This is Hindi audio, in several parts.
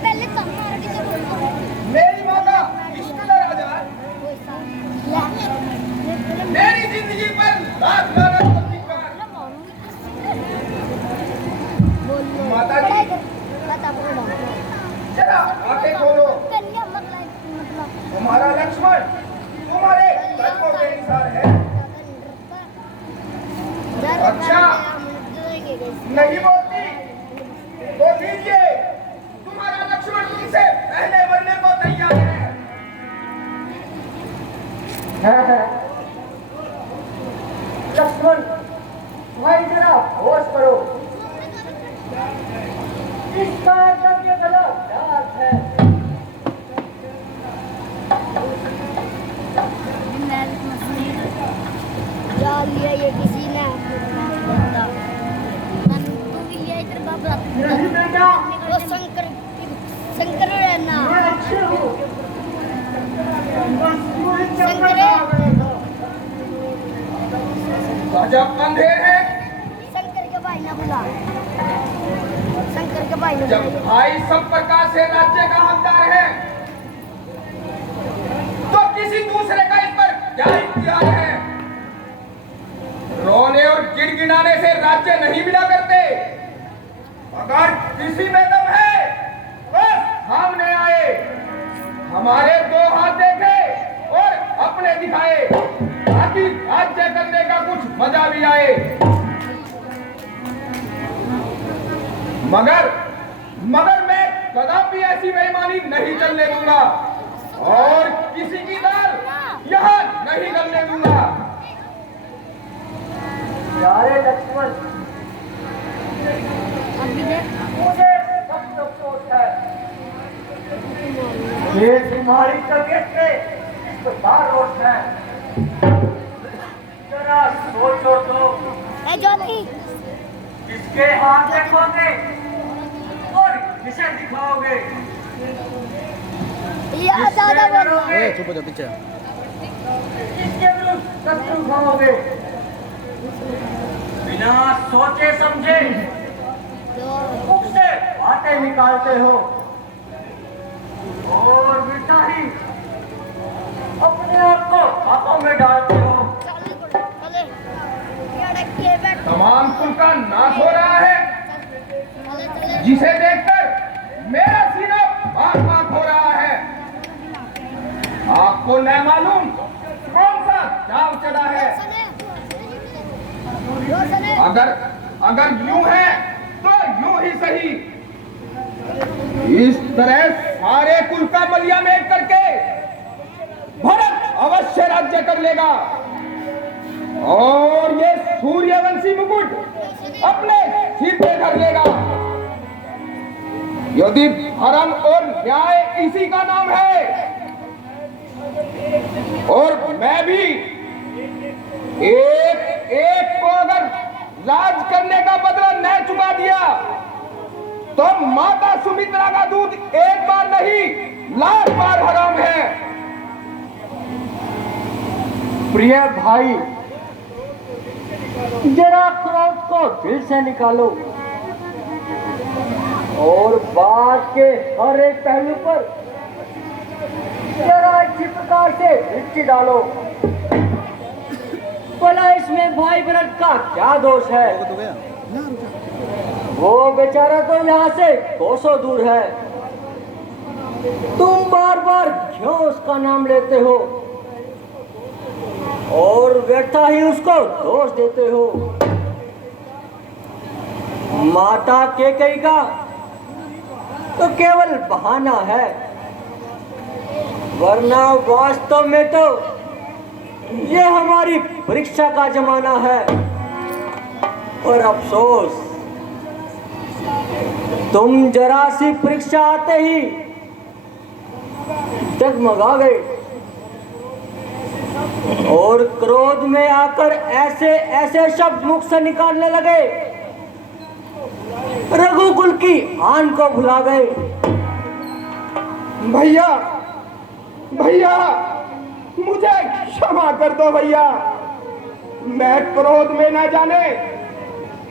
पहले तो मेरी माँ का इश्क का राजा मेरी जिंदगी पर लाख लानत और धिक्कार। माता जी जरा आंखें खोलो। तुम्हारा लक्ष्मण तुम्हारे कदमों के निसार है। अच्छा नहीं बोलती तो लीजिए, तुम्हारा लक्ष्मण तुमसे पहले मरने को तैयार है। लक्ष्मण भाई जरा होश करो, इसका एकदम ये गला डाक है। लिया ये किसी ने नहीं बेटा, वो शंकर शंकर रहना मैं अच्छे हूँ। बस मुझे चक्कर शंकर आ गया था। गजब अंधेर है। शंकर के भाई ना बुला, शंकर के भाई ने जब भाई सब प्रकार से राज्य का हकदार है तो किसी दूसरे का इस पर क्या इख्तियार है? रोने और गिड़गिड़ाने से राज्य नहीं मिला करते। अगर किसी में दम है तो सामने आए, हमारे दो हाथ देखे और अपने दिखाए, ताकि राज्य करने का कुछ मजा भी आए। मगर मैं कदापि ऐसी बेईमानी नहीं चलने दूंगा और किसी की दाल यहाँ नहीं गलने दूंगा। यारे लक्ष्मण, मुझे सब अफसोस है। ये तुम्हारी तबीयत से इस्तेमाल रोश है। जरा सोचो तो, ए ज्योति किसके हाथ देखोगे और किसे दिखाओगे? या ज्यादा बोल रहा है। चुप हो जा पीछे। किसके विरुद्ध शत्रु खाओगे? बिना सोचे समझे मुख से बातें निकालते हो और बेटा ही अपने आप को हाथों में डालते हो। चले ये डके बैठ तमाम कुल का नाश हो रहा है, चले जिसे देखकर मेरा सीना भाग भाग हो रहा है। आपको न मालूम कौन सा जाल चढ़ा है। अगर यूं है तो यूं ही सही। इस तरह सारे कुल का मलिया मेट करके भरत अवश्य राज्य कर लेगा और ये सूर्यवंशी मुकुट अपने सिर पे धर लेगा। यदि धर्म और न्याय इसी का नाम है और मैं भी एक एक को अगर राज करने का बदला न चुका दिया तो माता सुमित्रा का दूध एक बार नहीं लाख बार हराम है। प्रिय भाई, जरा क्रोध को दिल से निकालो और बात के हर एक पहलू पर जरा अच्छी प्रकार से दृष्टि डालो। भला इसमें भाई भरत का क्या दोष है? वो बेचारा तो यहाँ से कोसों दूर है। तुम बार बार क्यों उसका नाम लेते हो और व्यर्था ही उसको दोष देते हो? माता कैकेयी का तो केवल बहाना है, वरना वास्तव में तो ये हमारी परीक्षा का जमाना है। और अफसोस, तुम जरा सी परीक्षा आते ही डगमगा गए और क्रोध में आकर ऐसे ऐसे शब्द मुख से निकालने लगे, रघुकुल की आन को भुला गए। भैया भैया मुझे क्षमा कर दो भैया, मैं क्रोध में न जाने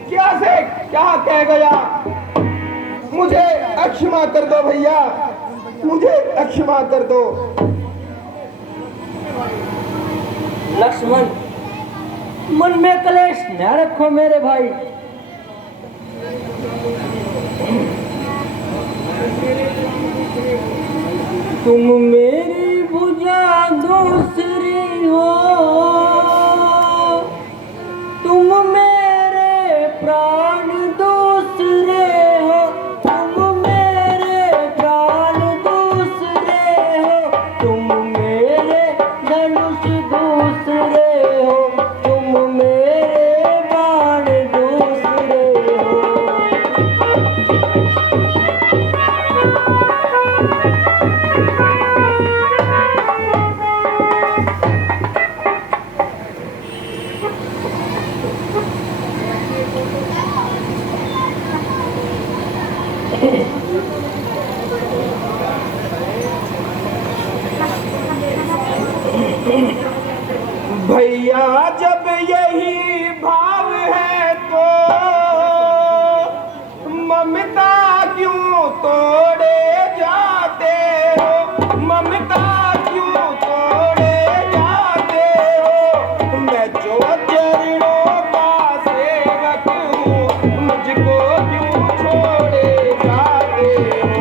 क्या से क्या कह गया। मुझे अक्षमा कर दो भैया, मुझे अक्षमा कर दो। लक्ष्मण, मन में कलेश न रखो मेरे भाई। तुम मेरी भुजा दूसरी हो, तुम मेरे प्राण दूसरे हो, तुम मेरे प्राण दूसरे हो, तुम मेरे धनुष दूसरे हो, तुम मेरे बाण दूसरे हो। भैया जब यही भाव है तो ममता क्यों तोड़े जाते हो, ममता क्यों तोड़े जाते हो। मैं जो चरणों का सेवक हूँ, मुझको क्यों छोड़े जाते हो।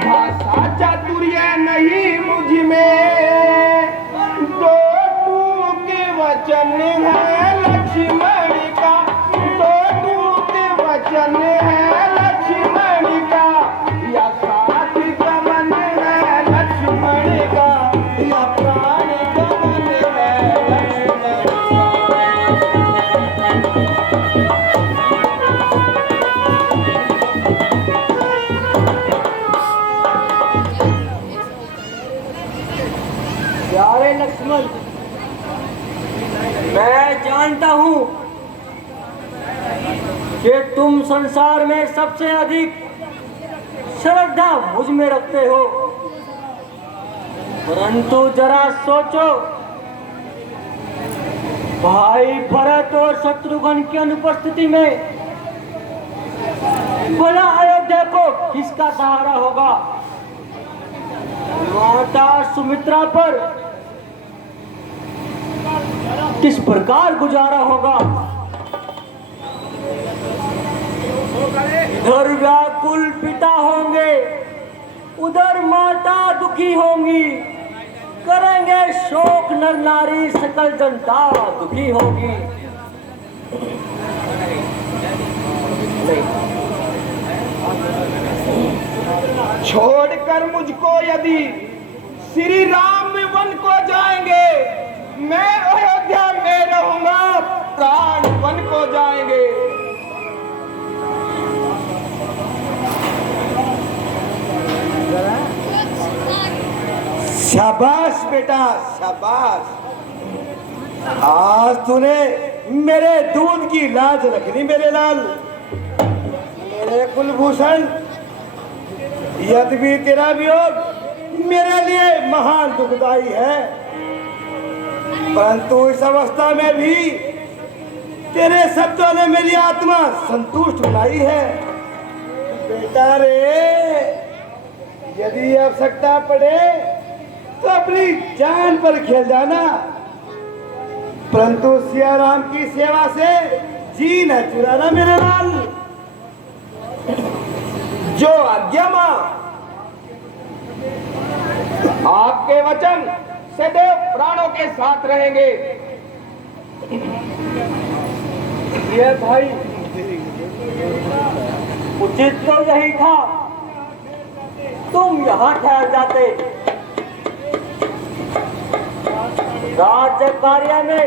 भाषा चातुर्य नहीं मुझ में, दो टूक वचन है लक्ष्मण का, दो टूक वचन है लक्ष्मण का। या साथ गमन है लक्ष्मण का, या प्राण गमन है लक्ष्मण का। प्यारे लक्ष्मण, मैं जानता हूं कि तुम संसार में सबसे अधिक श्रद्धा मुझ में रखते हो, परंतु जरा सोचो, भाई भरत और शत्रुघ्न की अनुपस्थिति में भला अयोध्या को किसका सहारा होगा। माता सुमित्रा पर किस प्रकार गुजारा होगा। इधर व्याकुल पिता होंगे, उधर माता दुखी होंगी, करेंगे शोक नर नारी, सकल जनता दुखी होगी। छोड़कर मुझको यदि श्री राम वन को जाएंगे, मैं अयोध्या में रहूंगा, प्राण वन को जाएंगे। शाबाश बेटा शाबाश, आज तूने मेरे दूध की लाज रख ली मेरे लाल। मेरे कुलभूषण, यद्यपि तेरा वियोग मेरे लिए महान दुखदाई है, परंतु इस अवस्था में भी तेरे शब्दों ने मेरी आत्मा संतुष्ट बनाई है। बेटा रे, यदि आवश्यकता पड़े तो अपनी जान पर खेल जाना, परंतु सिया राम की सेवा से जी न चुराना मेरे लाल। जो आज्ञा मां, आपके वचन सदैव प्राणों के साथ रहेंगे। ये भाई, उचित तो यही था, तुम यहाँ ठहर जाते, राज्य कार्य में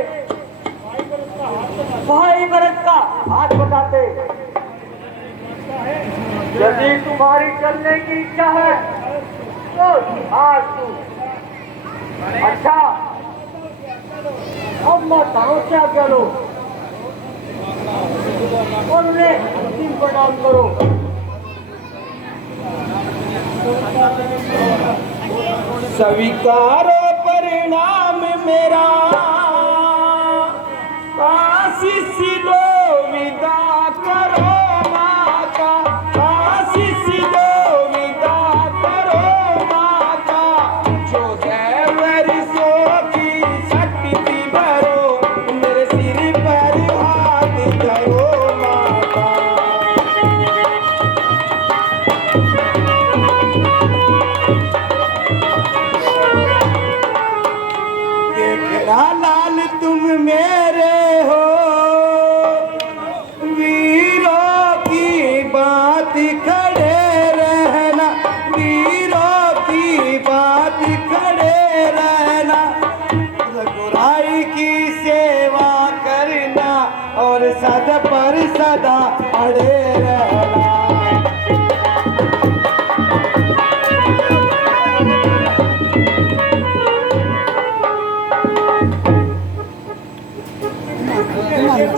भाई भरत का हाथ बटाते। यदि तुम्हारी चलने की इच्छा है तो आज तू। अच्छा, अब माताओं से आज्ञा लो और उन्हें अंतिम प्रणाम करो। स्वीकारो परिणाम मेरा, आशीष दो विदा करो माता, आशीष दो विदा करो माता, जो वर्षों की शक्ति भरो, मेरे सिर पर हाथ धरो माता। देखना लाल तुम मेरे हो, वीरों की बात खड़े रहना, वीरों की बात खड़े रहना, रघुराई की सेवा करना और सदा पर सदा अड़े रहना।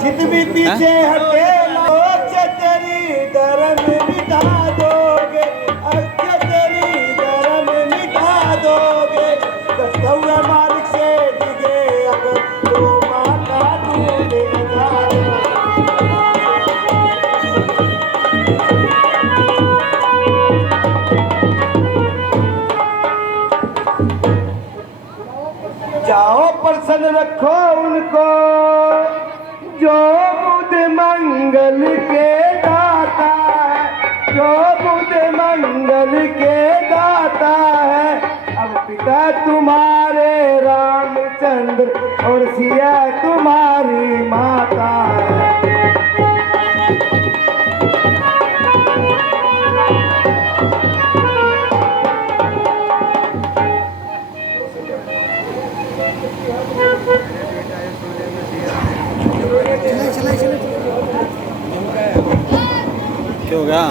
जित भी पीछे हटे लो, तेरी धर्म मिटा दोगे, अच्छा तेरी धर्म मिटा दोगे, कर्तव्य मार्ग से डिगे अगर तो माता तूने जाओ प्रसन्न रखो उनको, जो बुध मंगल के दाता है, जो बुध मंगल के दाता है। अब पिता तुम्हारे रामचंद्र और सिया तुम्हारी माता है। क्या हो गया?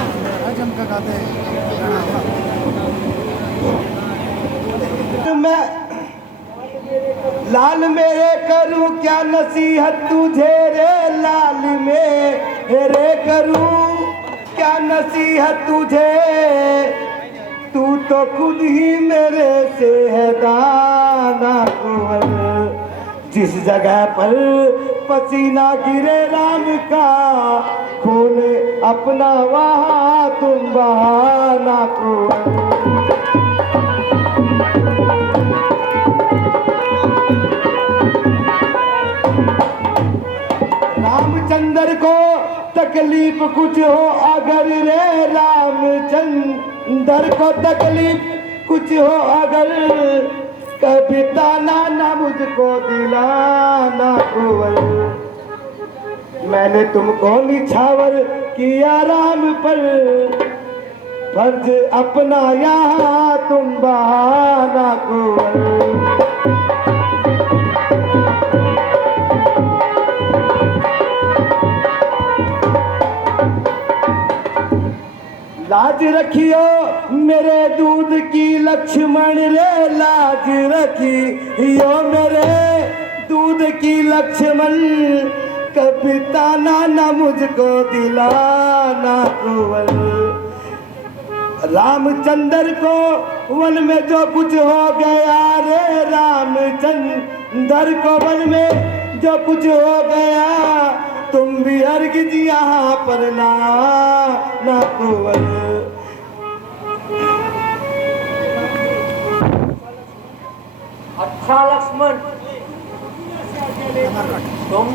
मैं लाल मेरे करूं क्या नसीहत तुझे रे, लाल मेरे करूं क्या नसीहत तुझे, तू तो खुद ही मेरे से है दाना कुंवर। जिस जगह पर पसीना गिरे राम का, खोले अपना वहाँ तुम बहाना कुंवर। रामचंद्र को तकलीफ कुछ हो अगर रे, रामचंद्र को तकलीफ कुछ हो अगर, कभी ताना ना मुझको दिलाना कुंवर। मैंने तुमको निछावर किया राम पर, फर्ज अपना यहाँ तुम बहाना कुंवर। लाज रखियो मेरे दूध की लक्ष्मण रे, लाज रखियो मेरे दूध की लक्ष्मण, कभी ताना न मुझको दिलाना कुंवर। रामचंद्र को वन में जो कुछ हो गया रे, रामचंद्र को वन में जो कुछ हो गया, तुम भी हरगिज यहाँ पर ना कुंवर। अच्छा लक्ष्मण, तुम